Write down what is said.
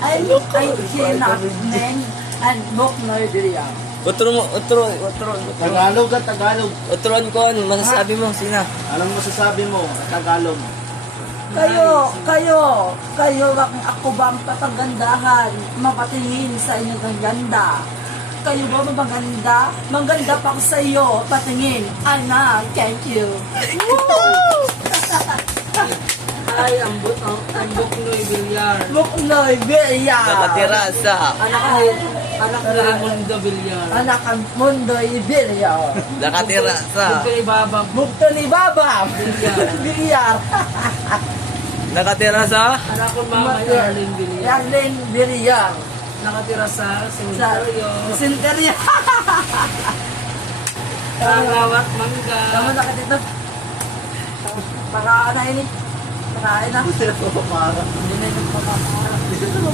I cannot name and book no idea. Tagalog ka, Tagalog. Uturon ko, ano masasabi mo, Sina? Anong masasabi mo? Tagalog. Kayo ang ako ba ang papagandahan, mapatingin sa inyong ang ganda. Kayo ba maganda? Maganda pa ako sa iyo, patingin. Ana, thank you. Ay, ang Buknoy Villar. Buknoy, Beya. Nakatira sa Anak ni Raimundo Villar. Anak ang mundo, Beya. nakatira sa Buknoy Babang. Bukto ni Baba. Biyar. nakatira sa Anak ko mama Yarlene Villar. Yarlene Biyar. Nakatira sa Sa Sementeryo. Sinteria. Pangawat Mangga. Tama na ka dito. Para na ini. Para na. Para. Hindi na yung pamamara.